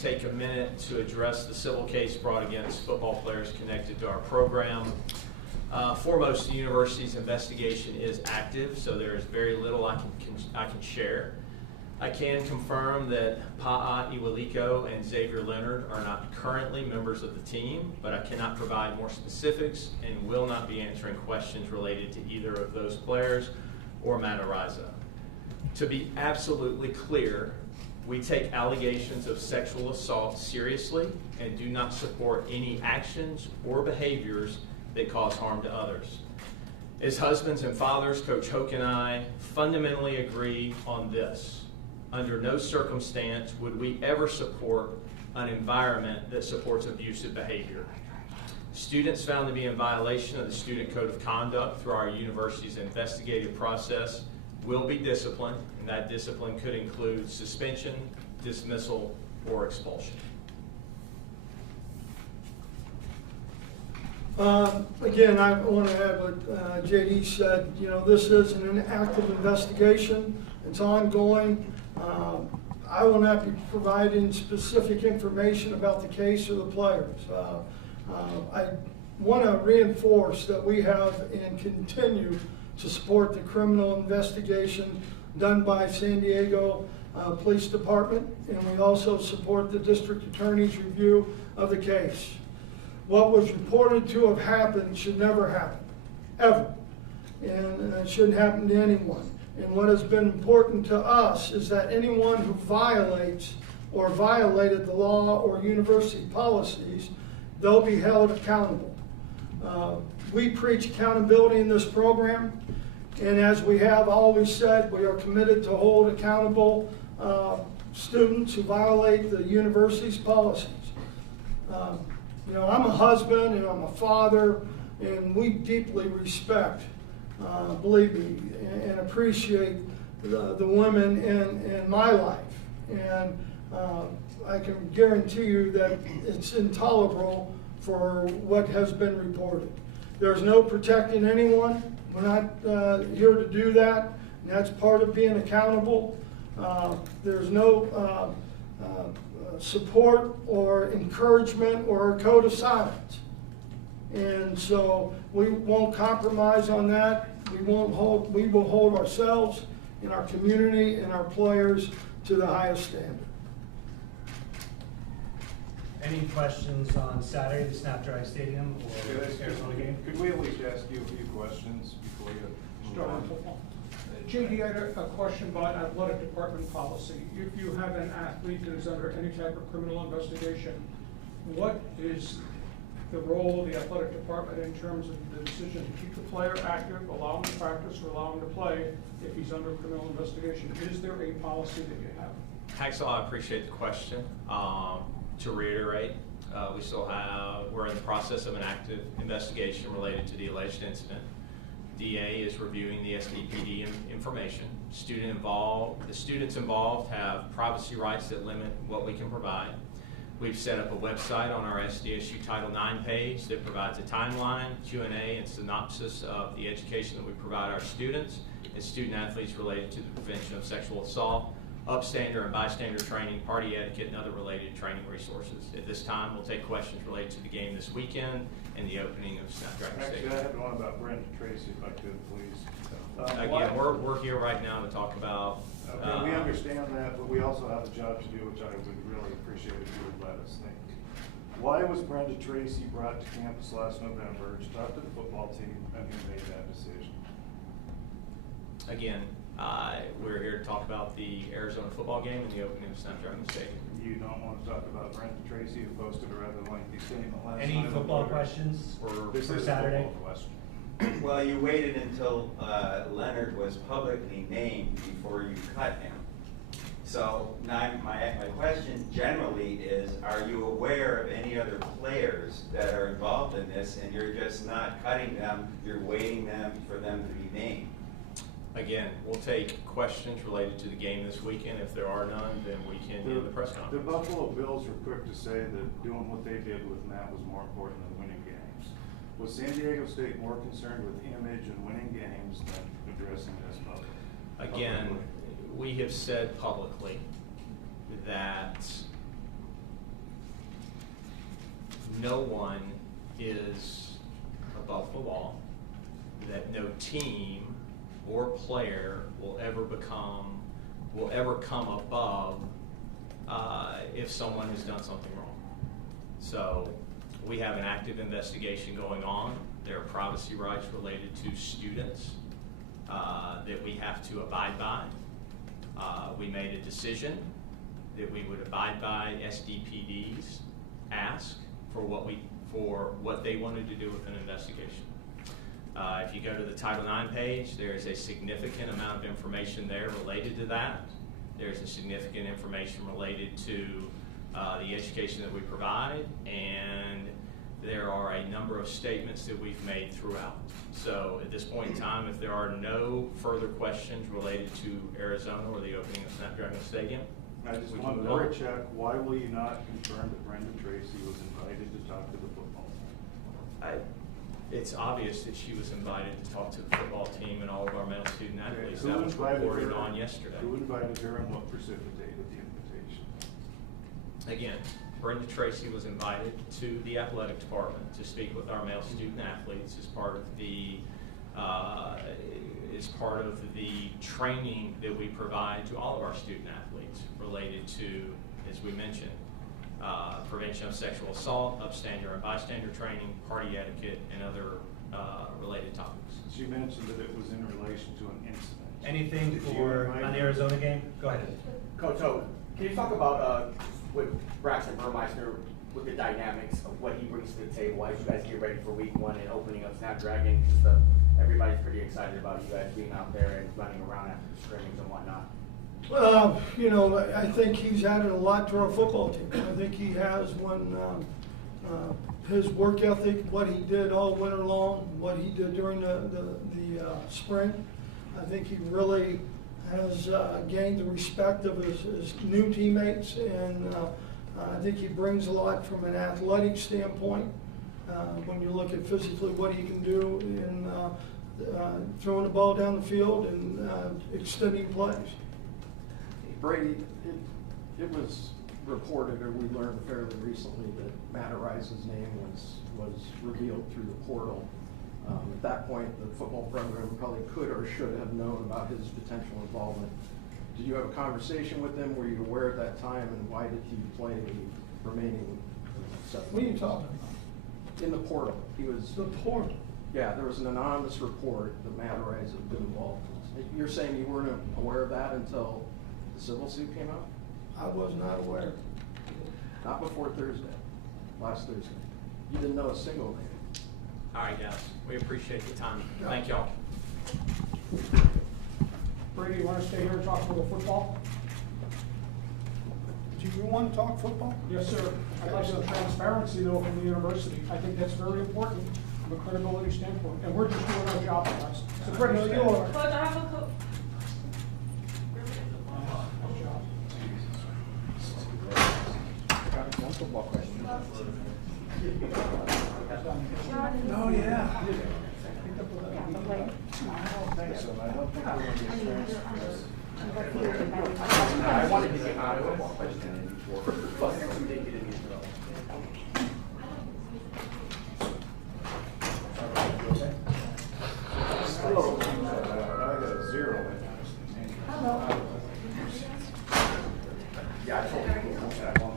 take a minute to address the civil case brought against football players connected to our program. Foremost, the university's investigation is active, so there is very little I can share. I can confirm that Pa'a Ewaliko and Zavier Leonard are not currently members of the team, but I cannot provide more specifics and will not be answering questions related to either of those players or Matt Araiza. To be absolutely clear, we take allegations of sexual assault seriously and do not support any actions or behaviors that cause harm to others. As husbands and fathers, Coach Hoke and I fundamentally agree on this. Under no circumstance would we ever support an environment that supports abusive behavior. Students found to be in violation of the Student Code of Conduct through our university's investigative process will be disciplined, and that discipline could include suspension, dismissal, or expulsion. Again, I want to add what JD said. You know, this is an active investigation. It's ongoing. I will not be providing specific information about the case or the players. I want to reinforce that we have and continue to support the criminal investigation done by San Diego Police Department, and we also support the district attorney's review of the case. What was reported to have happened should never happen, ever, and it shouldn't happen to anyone. And what has been important to us is that anyone who violates or violated the law or university policies, they'll be held accountable. We preach accountability in this program, and as we have always said, we are committed to hold accountable students who violate the university's policies. You know, I'm a husband and I'm a father, and we deeply respect, believe me, and appreciate the women in my life. And I can guarantee you that it's intolerable for what has been reported. There's no protecting anyone. We're not here to do that, and that's part of being accountable. There's no support or encouragement or a code of silence. And so we won't compromise on that. We will hold ourselves and our community and our players to the highest standard. Any questions on Saturday, the Snapdragon Stadium or the Arizona game? Could we at least ask you a few questions before you start on football? JD, I had a question about athletic department policy. If you have an athlete that is under any type of criminal investigation, what is the role of the athletic department in terms of the decision to keep the player active, allow him to practice, or allow him to play if he's under criminal investigation? Is there a policy that you have? Haxel, I appreciate the question. To reiterate, we're in the process of an active investigation related to the alleged incident. DA is reviewing the SDPD information. The students involved have privacy rights that limit what we can provide. We've set up a website on our SDSU Title IX page that provides a timeline, Q&A, and synopsis of the education that we provide our students and student athletes related to the prevention of sexual assault, upstander and bystander training, party etiquette, and other related training resources. At this time, we'll take questions related to the game this weekend and the opening of Snapdragon Stadium. Actually, I had one about Brenda Tracy, if I could, please. Again, we're here right now to talk about. Okay, we understand that, but we also have a job to do, which I would really appreciate if you would let us think. Why was Brenda Tracy brought to campus last November to talk to the football team, and who made that decision? Again, we're here to talk about the Arizona football game and the opening of Snapdragon Stadium. You don't want to talk about Brenda Tracy, who posted a rather lengthy statement last Any night? football questions for Saturday? Well, you waited until Leonard was publicly named before you cut him. So now my question generally is, are you aware of any other players that are involved in this, and you're just not cutting them, you're waiting for them to be named? Again, we'll take questions related to the game this weekend. If there are none, then we can do the press conference. The Buffalo Bills were quick to say that doing what they did with Matt was more important than winning games. Was San Diego State more concerned with image and winning games than addressing this publicly? Again, we have said publicly that no one is above the law, that no team or player will ever come above if someone has done something wrong. So we have an active investigation going on. There are privacy rights related to students that we have to abide by. We made a decision that we would abide by SDPD's ask for what they wanted to do with an investigation. If you go to the Title IX page, there is a significant amount of information there related to that. There's a significant information related to the education that we provide, and there are a number of statements that we've made throughout. So at this point in time, if there are no further questions related to Arizona or the opening of Snapdragon Stadium, I just we want can to move on. check, why will you not confirm that Brenda Tracy was invited to talk to the football team? It's obvious that she was invited to talk to the football team and all of our male student athletes. Who That was invited reported her? on yesterday. Who invited her and what precipitated the invitation? Again, Brenda Tracy was invited to the athletic department to speak with our male student athletes as part of the training that we provide to all of our student athletes related to, as we mentioned, prevention of sexual assault, upstander and bystander training, party etiquette, and other related topics. She mentioned that it was in relation to an incident. Anything Did you for invite on the her? Arizona game? Go ahead. Coach Hoke, can you talk about with Braxton Burmeister, with the dynamics of what he brings to the table as you guys get ready for week 1 and opening up Snapdragon? Everybody's pretty excited about you guys being out there and running around after the scrimmage and whatnot. Well, you know, I think he's added a lot to our football team. I think he has when his work ethic, what he did all winter long, what he did during the spring. I think he really has gained the respect of his new teammates, and I think he brings a lot from an athletic standpoint. When you look at physically what he can do in throwing the ball down the field and extending plays. Brady, it was reported, or we learned fairly recently, that Matt Araiza's name was revealed through the portal. At that point, the football program probably could or should have known about his potential involvement. Did you have a conversation with him? Were you aware at that time, and why did he play the remaining 7 What are you games? talking about? In the portal. He was. The portal. Yeah, there was an anonymous report that Matt Araiza had been involved in. You're saying you weren't aware of that until the civil suit came out? I was not aware. Not before Thursday, last Thursday. You didn't know a single name. All right, guys, we appreciate the time. Thank y'all. Brady, you want to stay here and talk a little football? Do you want to talk football? Yes, sir. I'd like some transparency though from the university. I think that's very important from a credibility standpoint, and we're just doing our job, guys. So Brady, you are. Coach, I have a One football question. Oh, yeah. Thanks, so I don't think we're going to get transfers. I wanted to get on a football question before, but we did get in these I got a 0 in. Yeah, I told you.